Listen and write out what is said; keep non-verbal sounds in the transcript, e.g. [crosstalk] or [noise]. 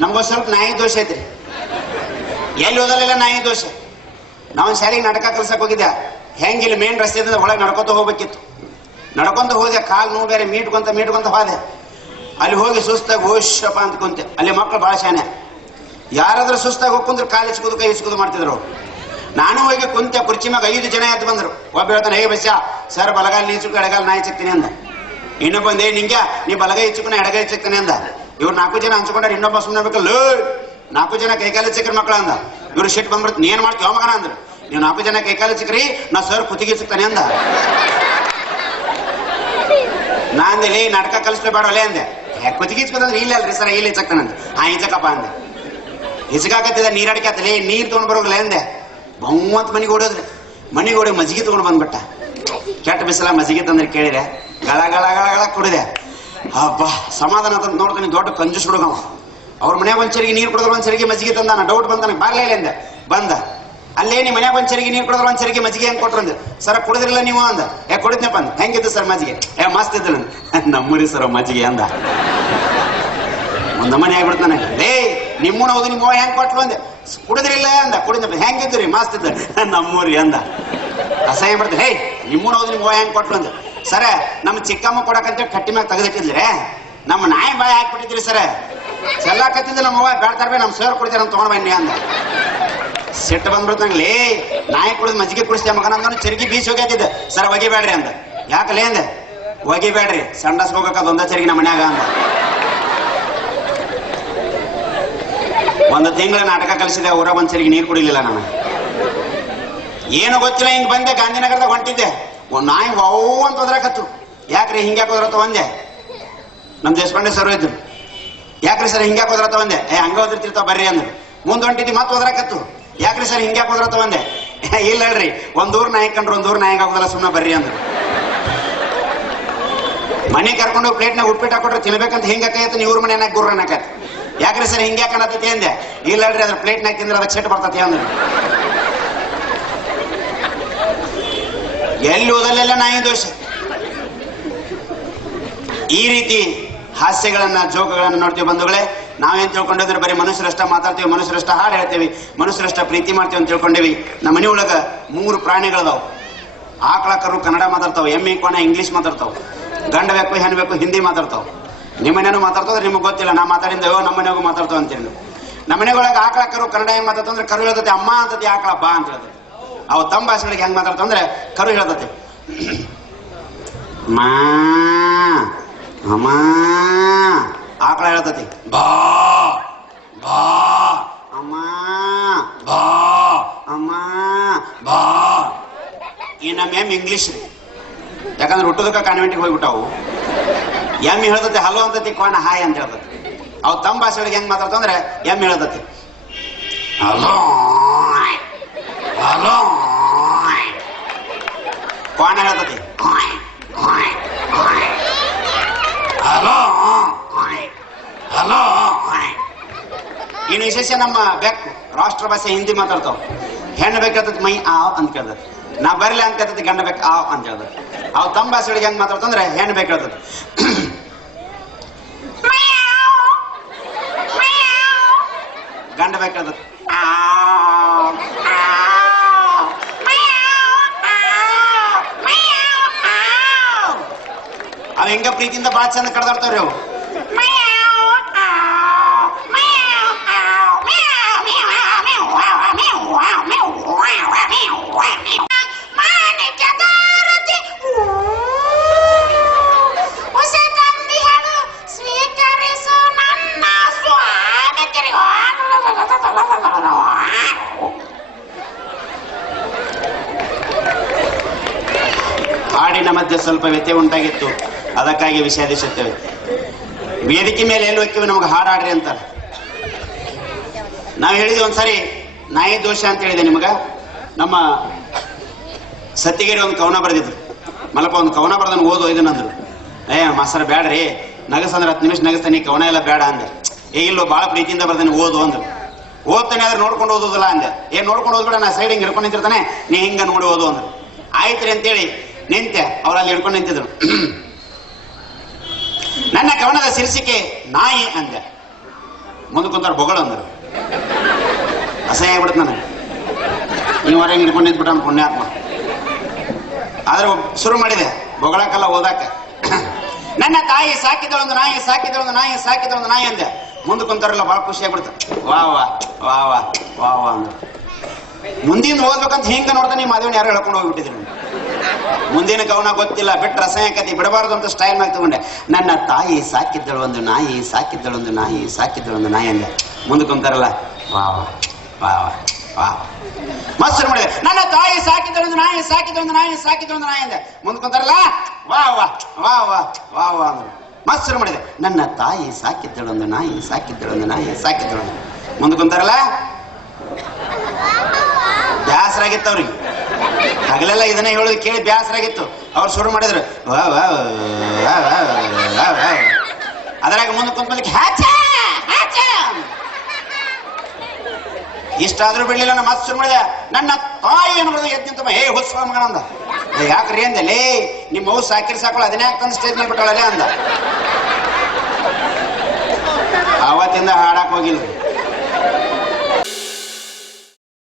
ನಮ್ಗೊಂದು ಸ್ವಲ್ಪ ನಾಯಿ ದೋಷ ಐತ್ರಿ. ಎಲ್ಲಿ ಹೋದಲ್ಲೆಲ್ಲ ನಾಯಿ ದೋಷ. ನಾವು ಶಾಲೆಗೆ ನಾಟಕ ಕಲ್ಸಕ್ ಹೋಗಿದ್ದೆ. ಹೆಂಗಿಲ್ಲ ಮೇನ್ ರಸ್ತೆದಿಂದ ಒಳಗೆ ನಡ್ಕೊತ ಹೋಗ್ಬೇಕಿತ್ತು. ನಡ್ಕೊಂತ ಹೋದೆ, ಕಾಲ್ ನೋವು ಬೇರೆ, ಮೀಟ್ಕೊಂತ ಮೀಟ್ಕೊಂತ ಹೋದೆ. ಅಲ್ಲಿ ಹೋಗಿ ಸುಸ್ತಾಗಿ ಹೋಶಪ್ಪ ಅಂತ ಕುಂತೆ. ಅಲ್ಲಿ ಮಕ್ಕಳು ಭಾಳ ಶಾನೆ. ಯಾರಾದ್ರೂ ಸುಸ್ತಾಗಿ ಹೋಗಿ ಕುಂದ್ರೆ ಕಾಲು ಇಸ್ಕೋದು ಕೈ ಇಸ್ಕೋದು ಮಾಡ್ತಿದ್ರು ನಾನು ಹೋಗಿ ಕುಂತೆ, ಕುರ್ಚಿ ಮ್ಯಾಗ ಐದು ಜನ ಎದ್ದು ಬಂದ್ರು. ಒಬ್ಬ ಹೇಳ್ತಾನೆ ಹೇ ಬಸ್ಯ, ಸರ್ ಬಲಗಾಲ ನೀ ಎಡಗಾಲ ನಾಯಿ ಚಿಕ್ತೀನಿ ಅಂದ. ಇನ್ನೊಬ್ಬಂದೇ ನಿಂಗೆ ನೀ ಬಲಗೈ ಚಿಕ್ಕನ ಎಡಗೈ ಚಿಕ್ತೀನಿ ಅಂದ. ಇವ್ರು ನಾಲ್ಕು ಜನ ಹಂಚ್ಕೊಂಡ್ರೆ, ಇನ್ನೊಬ್ಬ ಸುಮ್ಮನೆ ಬೇಕಲ್ಲ ನಾಲ್ಕು ಜನ ಕೈಕಾಲ ಚಿಕ್ಕ ಮಕ್ಕಳ ಅಂದ. ಇವ್ರು ಶೆಟ್ ಬಂದ್ಬಿಡ್ತು, ನೀ ಏನ್ ಮಾಡ್ತೀವ ಮಗನ ಅಂದ್ರೆ. ನೀವು ನಾಲ್ಕು ಜನ ಕೈಕಾಲು ಚಿಕ್ರಿ ನಾ ಸರ್ ಕುತ್ತಿಗೆ ಸಿಗ್ತಾನೆ ಅಂದ. ನಾ ಅಂದೆ, ಲೇ ನಾಟಕ ಕಲಿಸ್ಲೇ ಬೇಡವಲ್ಲೇ ಅಂದೆ. ಕುತ್ತಿಗೆ ಇಚ್ಕೋದಂದ್ರೆ ಇಲ್ಲ ಅಲ್ರಿ ಸರ್, ಇಲ್ಲಿ ಚಕ್ತಾನಂತ ಹಾ ಈಚಕಪ್ಪ ಅಂದೆ. ಹಿಚಕಾಕತ್ತಿದ ನೀರಾಡಿಕೆ ನೀರ್ ತಗೊಂಡ್ ಬರೋಗ್ಲ ಅಂದೆ. ಬಹುಮತ್ ಮನೆಗೆ ಓಡೋದ್ರಿ. ಮನೆಗೆ ಓಡಿ ಮಜ್ಜಿಗೆ ತಗೊಂಡ್ ಬಂದ್ಬಿಟ್ಟ. ಕೆಟ್ಟ ಬಿಸಿಲ ಮಜ್ಜಿಗೆ ತಂದ್ರೆ ಕೇಳಿದೆ. ಗಳ ಗಳ ಗಳ ಗಳ ಕುಡಿದೆ. ಹಬ್ಬ, ಸಮಾಧಾನ ಅಂತ ನೋಡ್ತಾನೆ, ದೊಡ್ಡ ಕಂಜೂಸ್ ಹುಡುಗ ಅವ. ಅವ್ರ ಮನೆ ಒಂಚರಿಗೆ ಚರಿಗೆ ನೀರು ಕುಡಿದ್ರು ಒಂದ್ ಚರಿಗೆ ಮಜ್ಜಿಗೆ ತಂದಾನ. ಡೌಟ್ ಬಂದಾನ. ಬರ್ಲೇ ಇಲ್ಲ ಅಂದೆ. ಬಂದ. ಅಲ್ಲೇ ನಿಮ್ಮ ಮನೆ ಒಂದ್ ಚರಿಗೆ ನೀರು ಕುಡಿದ್ರು ಒಂದ್ ಚರಿಗೆ ಮಜ್ಜಿಗೆ ಹೆಂಗ್ ಕೊಟ್ರು ಸರ್, ಕುಡಿದ್ರಿಲ್ಲ ನೀವು? ಅಂದ. ಏ, ಕುಡಿದ್ನಪ್ಪ ಅಂದ. ಹೆಂಗಿದ್ದು ಸರ್ ಮಜ್ಜಿಗೆ? ಏ, ಮಸ್ತ್ ಇದ್ದು [laughs] ನಮ್ಮೂರಿ ಸರ್ ಮಜ್ಜಿಗೆ, ಅಂದ. ಒಂದ ಮನೆ ಆಗ್ಬಿಡ್ತಾನೆ ಲೇ ನಿಮ್ಮೂನ ಹೌದು ನಿಮ್ಮ ಹೆಂಗ್ ಕೊಟ್ಲು? ಅಂದೆ. ಕುಡಿದ್ರಿಲ್ಲ, ಅಂದ. ಕುಡಿದ ಹೆಂಗಿದ್ರಿ ಮಸ್ತ್ ಇದ್ದ [laughs] ನಮ್ಮೂರಿ ಅಂದ. ಅಸಹ್ಯ ಬಿಡ್ತ ಹೇ ನಿಮ್ಮೂನ ಹೌದು ನಿಮ್ಮ ಹೆಂಗ್ ಕೊಟ್ಲು? ಅಂದೆ. ಸರ, ನಮ್ಮ ಚಿಕ್ಕಮ್ಮ ಕೊಡಕಂತ ಕಟ್ಟಿ ಮ್ಯಾಗ ತೆಗೆದಿಟ್ಟಿದ್ರೆ. ನಮ್ಮ ನಾಯಿ ಬಾಯಿ ಹಾಕ್ಬಿಟ್ಟಿದ್ರಿ ಸರ. ಚೆಲ್ಲಾಕತ್ತಿದ್ದ ನಮ್ಮ ಅವ್ವ ಬೇಡ್ತಾರ ನಮ್ ನಮ್ಮ ಸರ್ ಕೊಡ್ತೀರ ಅಂತ ತಗೊಂಡ್ ಬನ್ನಿ ಅಂದ. ಸಿಟ್ಟು ಬಂದ್ಬಿಡ್ತಂಗ್ಲಿ ನಾಯಿ ಕುಡಿದ್ ಮಜ್ಜಿಗೆ ಕುಡಿಸ್ತೇ ಮಗನ ಅಂದ ಚರಿಗೆ ಬೀಸ್ ಸರ್, ಒಗಿಬೇಡ್ರಿ ಅಂದ. ಯಾಕಲೇ ಅಂದ? ಒಗಿಬೇಡ್ರಿ ಸಂಡಸ್ ಹೋಗಕ್ಕ ಒಂದ ಚರಿಗೆ ನಮ್ಮ ಮನ್ಯಾಗ ಅಂದ. ಒಂದು ತಿಂಗಳ ನಾಟಕ ಕಲಿಸಿದೆ ಊರ ಒಂದ್ ಸರಿಗೆ ನೀರು ಕುಡಿಲಿಲ್ಲ ನಾನು. ಏನು ಗೊತ್ತಿಲ್ಲ, ಹಿಂಗ್ ಬಂದೆ, ಗಾಂಧಿನಗರದಾಗ ಹೊಂಟಿದ್ದೆ. ಒಂದ್ ನಾಯಿ ಹೋ ಅಂತ ಹೋದ್ರಾಕತ್ತು ಯಾಕ್ರಿ ಹಿಂಗ್ಯಾಕ್ ಹೋದ್ರತ್ತ ಒಂದೆ? ನಮ್ ದೇಶಪಾಂಡೆ ಸರ್ ಇದ್ರು ಯಾಕ್ರಿ ಸರ್ ಹಿಂಗ್ಯಾಕ್ ಹೋದ್ರತ್ತ ಒಂದೆ? ಏ ಹಂಗ ಹೋದಿರ್ತಿರ್ತ ಬರ್ರಿ ಅಂದ್ರು. ಮುಂದ್ ಹೊಂಟಿದ್ದಿ ಮತ್ತೆ ಹೋದ್ರಾಕತ್ತು ಯಾಕ್ರಿ ಸರ್ ಹಿಂಗ್ಯಾಕ್ ಹೋದ್ರತ್ತ ಒಂದೆ? "ಏ, ಇಲ್ಲ ಹೇಳ್ರಿ ಒಂದೂರ್ ನಾಯಿ ಕಂಡ್ರು ಒಂದೂರ್ ನಾಯಿ ಆಗೋದಲ್ಲ ಸುಮ್ಮನೆ ಬರ್ರಿ ಅಂದ್ರು. ಮನೆ ಕರ್ಕೊಂಡು ಪ್ಲೇಟ್ನಾಗ ಉಪ್ಪಿಟ್ಟು ಹಾಕೊಟ್ರೆ ತಿನ್ಬೇಕಂತ ಹಿಂಗಾಕೈತೆ ನೀವು ಮನೆ ಗುರ್ರ ಅನ್ನಕತ್ತೆ ಯಾಕ್ರಿ ಸರ್ ಹಿಂಗ್ಯಾಕ ಅನ್ನತೈತಿ ಅಂದೆ? ಇಲ್ಲ ಹೇಳ್ರಿ ಅದ್ರ ಪ್ಲೇಟ್ನಾಗ ತಿಂದ್ರೆ ಅದಕ್ಕೆ ಸೆಟ್ ಬರ್ತೈತಿ ಅಂದ್ರೆ. ಎಲ್ಲಿ ಓದಲ್ಲೆಲ್ಲ ನಾಯಿ ದೋಷ? ಈ ರೀತಿ ಹಾಸ್ಯಗಳನ್ನ, ಜೋಕಗಳನ್ನ ನೋಡ್ತೀವಿ ಬಂಧುಗಳೇ. ನಾವೇನ್ ತಿಳ್ಕೊಂಡಿದ್ರೆ ಬರೀ ಮನುಷ್ಯರಷ್ಟ ಮಾತಾಡ್ತೀವಿ, ಮನುಷ್ಯರಷ್ಟ ಹಾಡು ಹೇಳ್ತೀವಿ, ಮನುಷ್ಯರಷ್ಟ ಪ್ರೀತಿ ಮಾಡ್ತೀವಿ ಅಂತ ತಿಳ್ಕೊಂಡಿವಿ. ನಮ್ಮ ಮನೆ ಒಳಗ ಮೂರು ಪ್ರಾಣಿಗಳದಾವ್. ಆಕಳ ಕರು ಕನ್ನಡ ಮಾತಾಡ್ತಾವ, ಎಮ್ಮೆ, ಕೋಣ, ಇಂಗ್ಲೀಷ್ ಮಾತಾಡ್ತಾವ. ಗಂಡ ಬೇಕು, ಹೆಣ್ಣು ಬೇಕು, ಹಿಂದಿ ಮಾತಾಡ್ತಾವ. ನಿಮ್ಮ ಮನೇನು ಮಾತಾಡ್ತಾವ ನಿಮ್ಗೆ ಗೊತ್ತಿಲ್ಲ. ನಾ ಮಾತಾಡಿಂದ ಯೋ ನಮ್ಮ ಮನೆಗೂ ಮಾತಾಡ್ತಾವ ಅಂತೇಳಿ ನಮ್ಮ ಮನೆಗೊಳಗೆ ಆಕಳ ಕರು ಕನ್ನಡ ಏನ್ ಮಾತಾಡ್ತಾವ ಅಂದ್ರೆ ಕರು ಹೇಳ್ತೈತೆ, ಅಮ್ಮ ಅಂತತಿ, ಆಕಳ ಬಾ ಅಂತ ಹೇಳ್ತೈತೆ. ಅವು ತಮ್ಮ ಭಾಷೆಗಳಿಗೆ ಹೆಂಗ್ ಮಾತಾಡ್ತಾವ ಅಂದ್ರೆ ಕರು ಹೇಳ್ತತೆ. ಮಾ ಅಮ್ಮ ಆಕಳ ಹೇಳ್ತತಿ. ಬಾ ಬಾ ಅಮ್ಮ ಬಾ ಅಮ್ಮ ಬಾ. ಈ ನಮ್ಮ ಎಂ ಇಂಗ್ಲಿಷ್ ರೀ. ಯಾಕಂದ್ರೆ ಹುಟ್ಟದಕ್ಕ ಕಾನ್ವೆಂಟಿಗೆ ಹೋಗ್ಬಿಟ್ಟಾವು. ಎಮ್ಮೆ ಹೇಳ್ತತಿ ಹಲೋ ಅಂತತಿ ಕೋಣ ಹಾಯ್ ಅಂತ ಹೇಳ್ತತಿ. ಅವು ತಮ್ಮ ಭಾಷೆಗಳಿಗೆ ಹೆಂಗ್ ಮಾತಾಡ್ತಾವ ಅಂದ್ರೆ ಎಮ್ಮೆ ಹೇಳ್ತತಿ. ಹಲೋ ಹಲೋ ಕೋಣ ಹೇಳ್ತತಿ ಹಲೋ ಹಲೋ ಇನ್ನು ವಿಶೇಷ ನಮ್ಮ ಬೆಕ್ಕು ರಾಷ್ಟ್ರ ಭಾಷೆ ಹಿಂದಿ ಮಾತಾಡ್ತಾವ. ಹೆಣ್ಣು ಬೇಕಾಗ್ತದೆ ಮೈ ಆವ್ ಅಂತ ಕೇಳ್ತದೆ ನಾ ಬರಲಿ ಅಂತ ಕೇಳ್ತದೆ ಗಂಡ ಬೇಕು ಆವ್ ಅಂತ ಹೇಳ್ತದೆ ಅವ್ ತಮ್ಮ ಭಾಷೆಗಳಿಗೆ ಹೆಂಗ್ ಮಾತಾಡ್ತಂದ್ರೆ ಹೆಣ್ಣು ಬೇಕಾಗ್ತದೆ ಗಂಡ ಬೇಕಾಗ್ತದೆ ಹೆಂಗ ಪ್ರೀತಿಯಿಂದ ಬಾಳ ಚಂದ ಕಡ್ದಾಡ್ತಾವ್ರಿ ಅವು ಹಾಡಿನ ಮಧ್ಯೆ ಸ್ವಲ್ಪ ವ್ಯತ್ಯಯ ಉಂಟಾಗಿತ್ತು. ಅದಕ್ಕಾಗಿ ವಿಷಾದಿಸುತ್ತೇವೆ ವೇದಿಕೆ ಮೇಲೆ ಎಲ್ಲಿ ಹೋಗ್ತೀವಿ ನಮಗೆ ಹಾಡಾಡ್ರಿ ಅಂತ ನಾವು ಹೇಳಿದ್ವಿ ಒಂದ್ಸರಿ ನಾಯಿ ದೋಷ ಅಂತ ಹೇಳಿದೆ ನಿಮಗ. ನಮ್ಮ ಸತ್ತಿಗೆರೆ ಒಂದು ಕವನ ಬರೆದಿದ್ರು. ಮಲಪ ಒಂದು ಕವನ ಬರ್ದನ್ ಓದು ಇದನ್ನಂದ್ರು ಏ, ಮಾಸ್ತರ ಬೇಡ್ರಿ ನಗಸ್ ಅಂದ್ರೆ ಹತ್ತು ನಿಮಿಷ ನಗಸ್ತಾನೆ ಕವನ ಎಲ್ಲ ಬೇಡ ಅಂದೆ. ಏ, ಇಲ್ಲೋ, ಬಾಳ ಪ್ರೀತಿಯಿಂದ ಬರ್ದೇನೆ, ಓದು ಅಂದ್ರು. ಓದ್ತಾನೆ ಆದ್ರೆ ನೋಡ್ಕೊಂಡು ಓದೋದಿಲ್ಲ ಅಂದೆ. ಏನ್ ನೋಡ್ಕೊಂಡು ಓದ್ಬೇಡ, ನಾ ಸೈಡ್ ಹಿಂಗ್ ಹಿಡ್ಕೊಂಡು ನಿಂತಿರ್ತಾನೆ, ನೀ ಹಿಂಗ ನೋಡಿ ಓದು ಅಂದ್ರು. ಆಯ್ತ್ರಿ ಅಂತೇಳಿ ನಿಂತೆ ಅವ್ರಲ್ಲಿ ಹಿಡ್ಕೊಂಡು ನಿಂತಿದ್ರು. ನನ್ನ ಕವನದ ಶೀರ್ಷಿಕೆ ನಾಯಿ ಅಂದೆ. ಮುಂದೆ ಕುಂತಾರ ಬೊಗಳು ಅಂದರು. ಅಸಹ್ಯ ಬಿಡುತ್ತ ನನಗೆ. ನೀವು ಹೊರಗೆ ಹಿಡ್ಕೊಂಡು ನಿಂತ್ಬಿಟ್ಟ ಪುಣ್ಯಾತ್ಮ. ಆದ್ರೆ ಶುರು ಮಾಡಿದೆ, ಬೊಗಳಕ್ಕಲ್ಲ ಓದಾಕ. ನನ್ನ ತಾಯಿ ಸಾಕಿದಳೊಂದು ನಾಯಿ ಸಾಕಿದಳೊಂದು ನಾಯಿ ಸಾಕಿದಳೊಂದು ನಾಯಿ ಅಂದೆ. ಮುಂದೆ ಕುಂತಾರಲ್ಲ ಭಾಳ ಖುಷಿ ಆಗ್ಬಿಡ್ತು ವಾ ವಾ ವಾ ವಾ ವಾ ವಾ ಅಂದ್ರು. ಮುಂದಿನ ಓದ್ಬೇಕಂತ ಹಿಂಗೆ ನೋಡ್ತಾ ನೀವು ಮದುವೆ ಯಾರು ಹೇಳ್ಕೊಂಡು ಹೋಗ್ಬಿಟ್ಟಿದ್ರು. ಮುಂದಿನ ಕವನ ಗೊತ್ತಿಲ್ಲ ಬಿಟ್ಟು ರಸಾಯಕತಿ ಕತಿ ಬಿಡಬಾರ್ದು ಅಂತ ಸ್ಟೈಲ್ ಮಾಡಿ ತಗೊಂಡೆ. ನನ್ನ ತಾಯಿ ಸಾಕಿದ್ದಳು ಒಂದು ನಾಯಿ, ಸಾಕಿದ್ದಳು ಒಂದು ನಾಯಿ, ಸಾಕಿದ್ದಳು ಒಂದು ನಾಯಿ ಅಂದೆ. ಮುಂದೆ ಕುಂತಾರಲ್ಲ ವಾ ವಾ ವಾ ಮಾಡಿದೆ ನನ್ನ ತಾಯಿ ಸಾಕಿದ್ದಳು ಒಂದು ನಾಯಿ, ಸಾಕಿದ್ದಳು ಒಂದು ನಾಯಿ, ಸಾಕಿದ್ದಳು ಒಂದು ನಾಯಿ ಅಂದೆ. ಮುಂದೆ ಕುಂತಾರಲ್ಲ ವಾ ವಾ ವಾ ವಾ ವಾ ವಾ ಮಾಡಿದೆ ನನ್ನ ತಾಯಿ ಸಾಕಿದ್ದಳು ಒಂದು ನಾಯಿ, ಸಾಕಿದ್ದಳು ಒಂದು ನಾಯಿ, ಸಾಕಿದ್ದಳು ಒಂದು ಮುಂದೆ ಕುಂತಾರಲ್ಲ ಬ್ಯಾಸರಾಗಿತ್ತು ಅವ್ರಿಗೆ ಹಗಲೆಲ್ಲ ಇದನ್ನ ಹೇಳೋದು ಕೇಳಿ ಬ್ಯಾಸರಾಗಿತ್ತು. ಅವ್ರು ಶುರು ಮಾಡಿದ್ರು. ಅದ್ರಾಗ ಮುಂದೆ ಹ್ಯಾಚ ಇಷ್ಟಾದ್ರೂ ಬಿಡ್ಲಿಲ್ಲ ನಮ್ಮ ಶುರು ಮಾಡಿದೆ. ನನ್ನ ತಾಯಿ ಅನ್ನೋದು ಎದ್ದು ನಿಂತಮ್ಮ ಹೇ ಹುಸ್ವ ಮಗನ ಅಂದ. ಯಾಕ್ರಿ? ಅಂದಲ್ಲಿ ನಿಮ್ಮ ಮೌಸ್ ಸಾಕಿರ್ ಸಾಕೊಳ್ಳ ಅದನ್ನೇ ತಂದು ಸ್ಟೇಜ್ ಮೇಲೆ ಬಿಟ್ಟಾಳಲ್ಲೇ ಅಂದ. ಆವತ್ತಿಂದ ಹಾಡಕ್ ಹೋಗಿಲ್ಲ.